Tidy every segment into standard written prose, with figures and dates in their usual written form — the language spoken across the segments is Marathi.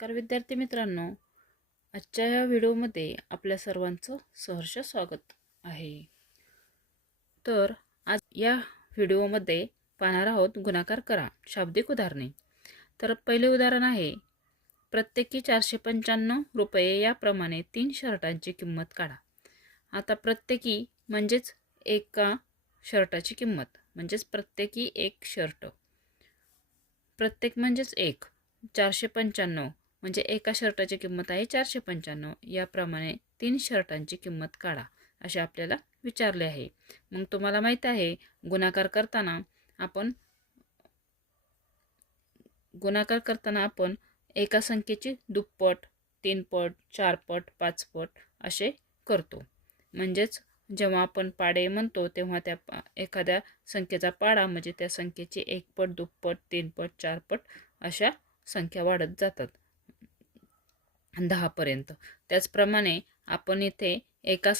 नमस्कार विद्यार्थी मित्रांनो, आजच्या या व्हिडिओमध्ये आपल्या सर्वांचं सहर्ष स्वागत आहे। तर आज या व्हिडिओमध्ये पाहणार आहोत गुणाकार करा शाब्दिक उदाहरणे। तर पहिले उदाहरण आहे, प्रत्येकी 495 रुपये याप्रमाणे 3 शर्टांची किंमत काढा। आता प्रत्येकी म्हणजेच एका शर्टाची किंमत, म्हणजेच प्रत्येकी एक शर्ट, प्रत्येक म्हणजेच एक, 495 म्हणजे एका शर्टाची किंमत आहे 495, याप्रमाणे 3 शर्टांची किंमत काढा असे आपल्याला विचारले आहे। मग तुम्हाला माहित आहे गुणाकार करताना आपण एका संख्येची दुप्पट, 3 पट, 4 पट, 5 पट असे करतो। म्हणजेच जेव्हा आपण पाडे म्हणतो तेव्हा त्या एखाद्या संख्येचा पाडा म्हणजे त्या संख्येची 1 पट, दुप्पट, 3 पट, 4 पट अशा संख्या वाढत जातात 10 पर्यंत। त्याचप्रमाणे आपण इथे एका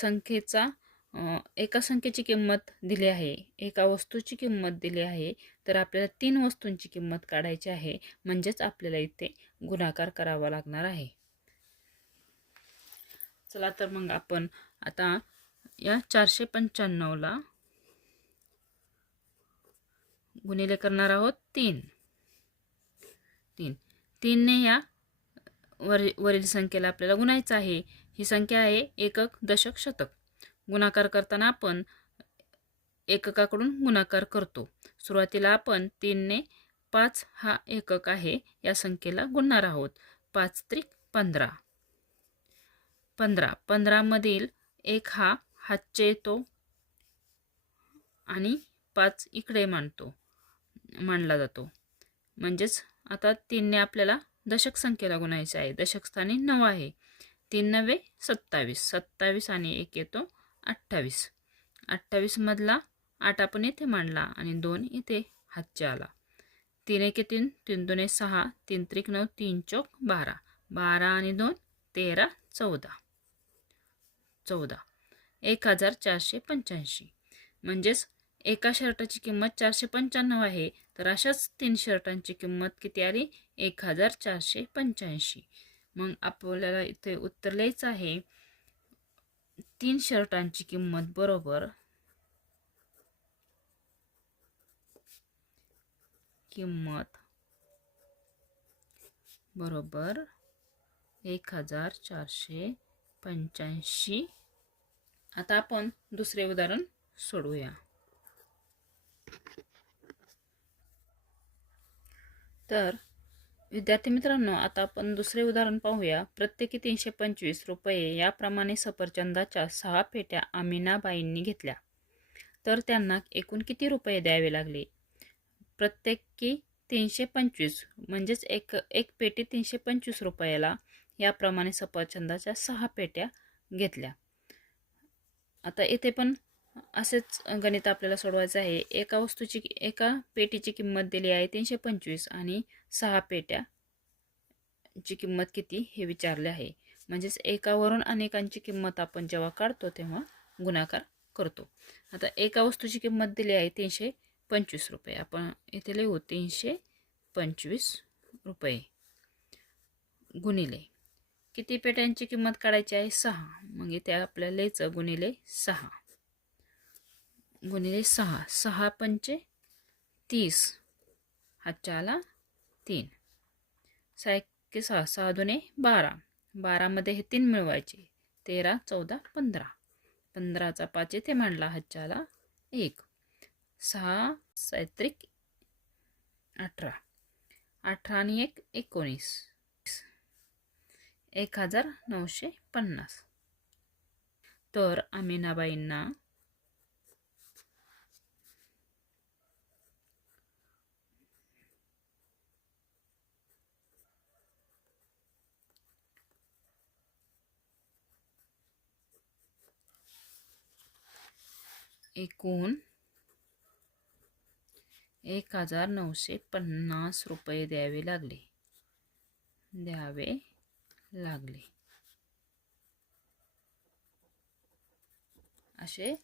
संख्येची किंमत दिली आहे, एका वस्तूची किंमत दिली आहे, तर आपल्याला 3 वस्तूंची किंमत काढायची आहे, म्हणजेच आपल्याला इथे गुणाकार करावा लागणार आहे। चला तर मग आपण आता या 495 ला गुणिले करणार आहोत 3 ने या वरील संख्येला आपल्याला गुणायचं आहे। ही संख्या आहे एकक, दशक, शतक। गुणाकार करताना आपण एककाकडून गुणाकार करतो। सुरुवातीला आपण 3 ने 5 हा एकक आहे या संख्येला गुणणार आहोत। 5 त्रिक 15, 15 मधील 1 हा हातचे येतो आणि 5 इकडे मांडला जातो। म्हणजेच आता 3 ने आपल्याला दशक संख्येला गुणायचे आहे। दशक स्थानी 9 आहे, 3 9 27, 27 आणि 1 येतो 28, 28 मधला 8 आपण इथे मांडला आणि 2 इथे हातचे आला। 3 1 3, 3 2 6, 3 त्रिक 9, 3 चौक 12, 12 आणि 2 13, 14, 1485। म्हणजेच एका शर्टाची किंमत 495 आहे, तर अशाच 3 शर्टांची किंमत किती आली? 1485। मग आपल्याला इथे उत्तर लिहायचं आहे 3 शर्टांची किंमत बरोबर बरोबर 1485। आता आपण दुसरे उदाहरण सोडवूया। तर विद्यार्थी मित्रांनो, आता आपण दुसरे उदाहरण पाहूया। प्रत्येकी 325 रुपये याप्रमाणे सफरचंदाच्या 6 पेट्या आमिनाबाईंनी घेतल्या, तर त्यांना एकूण किती रुपये द्यावे लागले? प्रत्येकी 325 म्हणजेच एक पेटी 325 रुपयाला, याप्रमाणे सफरचंदाच्या 6 पेट्या घेतल्या। आता येथे पण असेच गणित आपल्याला सोडवायचं आहे। एका पेटीची किंमत दिली आहे 325 आणि 6 पेट्याची किंमत किती हे विचारले आहे। म्हणजेच एकावरून अनेकांची किंमत आपण जेव्हा काढतो तेव्हा गुणाकार करतो। आता एका वस्तूची किंमत दिली आहे 325 रुपये, आपण इथे लिहू 325 रुपये गुणिले किती पेट्यांची किंमत काढायची आहे? 6। मग इथे आपल्याला लिहायचं गुणिले 6, 6 पंचे 30, हातच्या आला 3, 6 1 6, 6 2 12, 12 मध्ये हे 3 मिळवायचे, 13 14 15, 15चा 5 इथे मांडला, हातच्या आला 1, 6 7 18, 18 आणि 1 19, 1950। तर आमिनाबाईंना एकूण 1950 रुपये द्यावे लागले। असे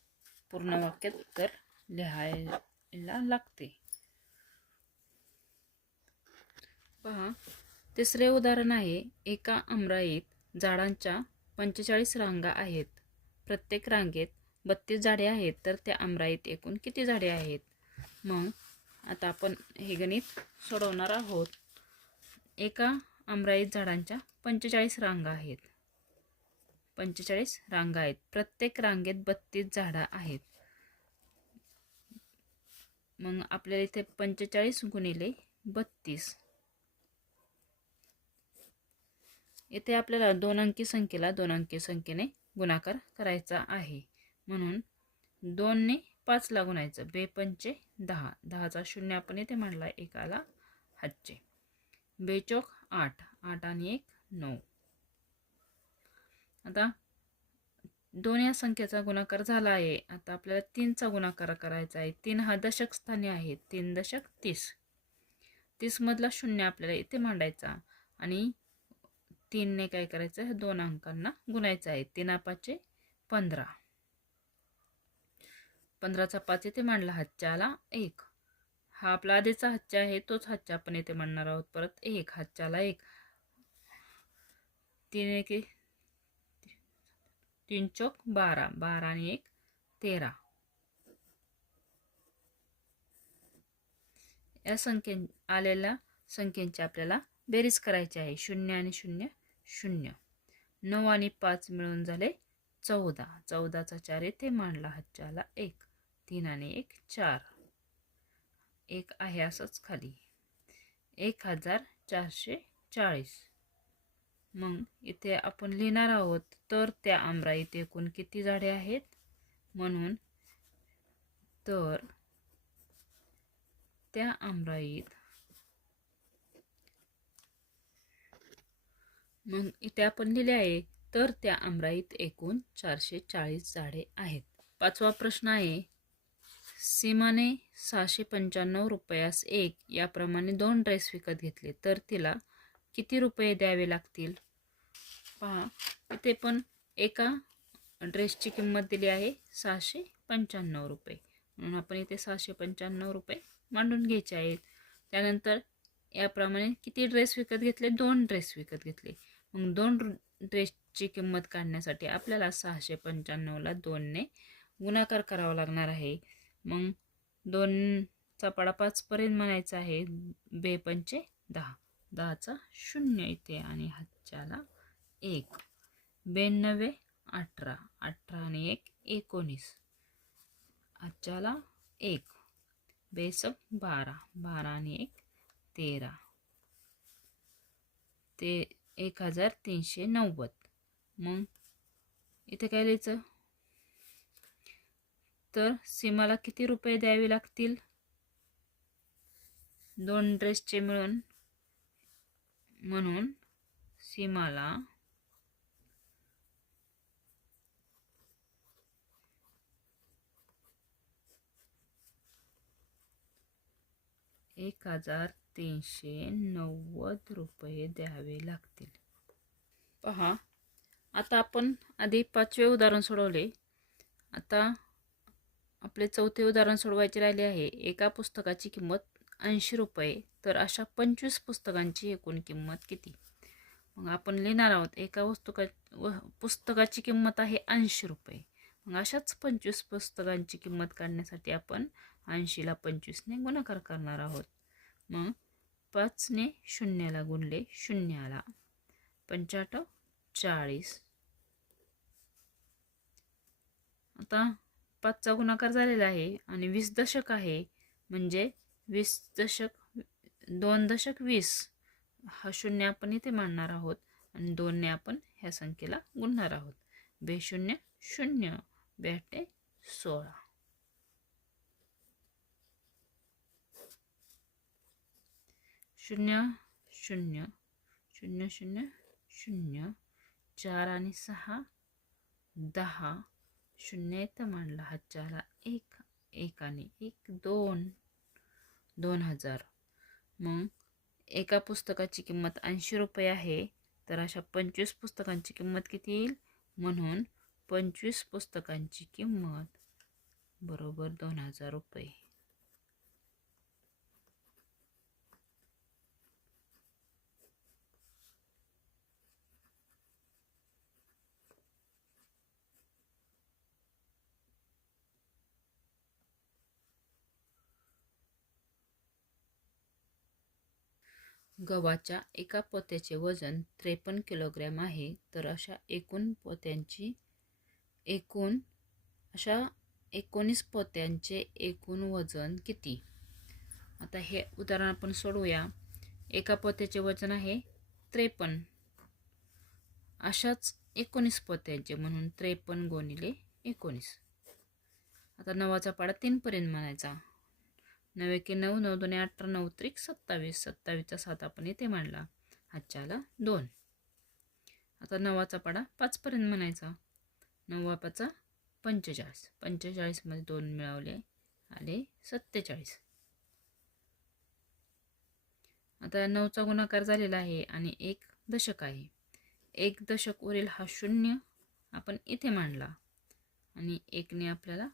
पूर्ण वाक्यात उत्तर लिहायला लागते। पहा, तिसरे उदाहरण आहे, एका आमराईत झाडांच्या 45 रांगा आहेत. प्रत्येक रांगेत 32 झाडे आहेत, तर त्या आमराईत एकूण किती झाडे आहेत? मग आता आपण हे गणित सोडवणार आहोत. एका आमराईत झाडांच्या 45 रांगा आहेत. 45 रांगा आहेत. प्रत्येक रांगेत 32 झाडं आहेत. मग आपल्याला इथे 45 गुणिले 32. इथे आपल्याला 2 अंकी संख्येला 2 अंकी संख्येने गुणाकार करायचा आहे. म्हणून 2 ने 5 ला गुणायचं. 2 पंचे 10. 10चा शून्य आपण इथे मांडला. एकाला हातचे. 2 चौक 8. 8 आणि 1 9. आता 2 या संख्येचा गुणाकार झाला आहे. आता आपल्याला 3चा गुणाकार करायचा आहे. 3 हा दशक स्थानी आहे. 3 दशक 30. 30 मधला शून्य आपल्याला इथे मांडायचा आणि 3 ने काय करायचं, 2 अंकांना गुणायचं आहे. 3 पाचे 15. 15चा 5 इथे मांडला. हातच्याला 1. हा आपला आधीचा हातच्या आहे, तोच हातच्या आपण इथे मांडणार आहोत. परत 1. हातच्याला 1. 3 चौक 12. 12 आणि 1 13. या आलेल्या संख्येची आपल्याला बेरीज करायची आहे. 0 आणि 0 0. 9 आणि 5 मिळून झाले 14. 14चा 4 इथे मांडला. हातच्याला 1. 3 आणि 1 4. 1 आहे असंच खाली. 1440. मग इथे आपण लिहिणार आहोत, तर त्या आमराईत एकूण किती झाडे आहेत? म्हणून तर त्या आमराईत, मग इथे आपण लिहिले आहे, तर त्या आमराईत एकूण 440 झाडे आहेत. 5वा प्रश्न आहे, सीमाने 695 रुपयास 1 याप्रमाणे 2 ड्रेस विकत घेतले, तर तिला किती रुपये द्यावे लागतील? पहा, इथे पण एका ड्रेसची किंमत दिली आहे 695 रुपये. म्हणून आपण इथे 695 रुपये मांडून घ्यायचे आहेत. त्यानंतर याप्रमाणे किती ड्रेस विकत घेतले? 2 ड्रेस विकत घेतले. मग 2 ड्रेसची किंमत काढण्यासाठी आपल्याला 695ला 2 ने गुणाकार करावा लागणार आहे. मग 2चा पाडा 5 पर्यंत म्हणायचा आहे. 2 पंचे 10. 10चा शून्य इथे आणि हातच्याला 1. 92 18. 18 आणि 1 19. हातच्याला 1. 2 12. 12 आणि 1 13. ते 1390. मग इथे काय लिहायचं? तर सीमाला किती रुपये द्यावे लागतील? 2 ड्रेसचे मिळून. म्हणून सीमाला 1390 रुपये द्यावे लागतील. पहा, आता आपण आधी 5वे उदाहरण सोडवले. आता आपले 4थे उदाहरण सोडवायचे राहिले आहे. एका पुस्तकाची किंमत 80 रुपये, तर अशा 25 पुस्तकांची एकूण किंमत किती? मग आपण लिहिणार आहोत, एका पुस्तकाची किंमत आहे 80 रुपये. मग अशाच 25 पुस्तकांची किंमत काढण्यासाठी आपण 80ला 25 ने गुणाकार करणार आहोत. मग 5 ने 0 ला गुणले. 0 आला. 85 40. आता 5चा गुणाकार झालेला आहे आणि 20 दशक आहे. म्हणजे 20 दशक 2 दशक 20. हा 0 आपण इथे मांडणार आहोत आणि 2 ने आपण ह्या संख्येला गुणणार आहोत. 2 0 0. 2 8 16. 0 0 0 0 0. 4 आणि 6 10. 0 इथं मांडला. हातच्याला 1. 1 आणि 1 2. 2000. मग एका पुस्तकाची किंमत 80 रुपये आहे, तर अशा 25 पुस्तकांची किंमत किती येईल? म्हणून 25 पुस्तकांची किंमत बरोबर 2000 रुपये. गव्हाच्या एका पोत्याचे वजन 53 किलोग्रॅम आहे. तर अशा एकूण अशा 19 पोत्यांचे एकूण वजन किती? आता हे उदाहरण आपण सोडवूया. एका पोत्याचे वजन आहे 53. अशाच 19 पोत्यांचे म्हणून 53 गुणिले 19. आता 9चा पाडा 3 पर्यंत म्हणायचा. 9 एके 9, 9 दोन्ही 18, 9 त्रिक 27. 27चा 7 आपण इथे मांडला. हातच्या आला 2. आता 9चा पाडा 5 पर्यंत म्हणायचा. 9 पाचा 45. 45 मध्ये 2 मिळवले, आले 47. आता 9चा गुणाकार झालेला आहे आणि 1 दशक आहे. 1 दशक वरील हा 0 आपण इथे मांडला आणि 1ने आपल्याला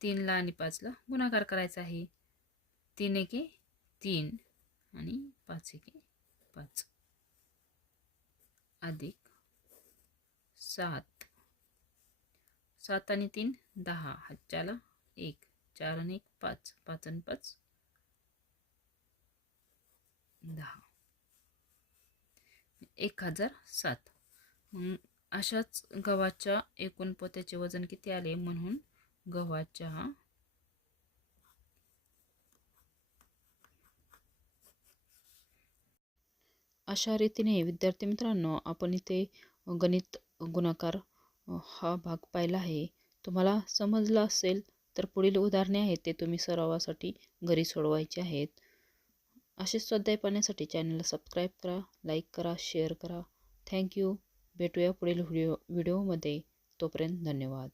3ला आणि 5ला गुणाकार करायचा आहे. 3 एके 3 आणि 5 एके 5 अधिक 7. 7 आणि 3 10. हातच्याला 1. 4 आणि 1 5. 5 आणि 5 10. 1007. मग अशाच गव्हाच्या एकूण पोत्याचे वजन किती आले? म्हणून गव्हाच्या अशा रीतीने विद्यार्थी मित्रांनो आपण इथे गणित गुणाकार हा भाग पाहिला आहे. तुम्हाला समजला असेल तर पुढील उदाहरणे आहेत ते तुम्ही सरावासाठी घरी सोडवायचे आहेत. असे स्वाध्याय पाहण्यासाठी चॅनलला सबस्क्राईब करा, लाईक करा, शेअर करा. थँक्यू. भेटूया पुढील व्हिडिओमध्ये. तोपर्यंत धन्यवाद.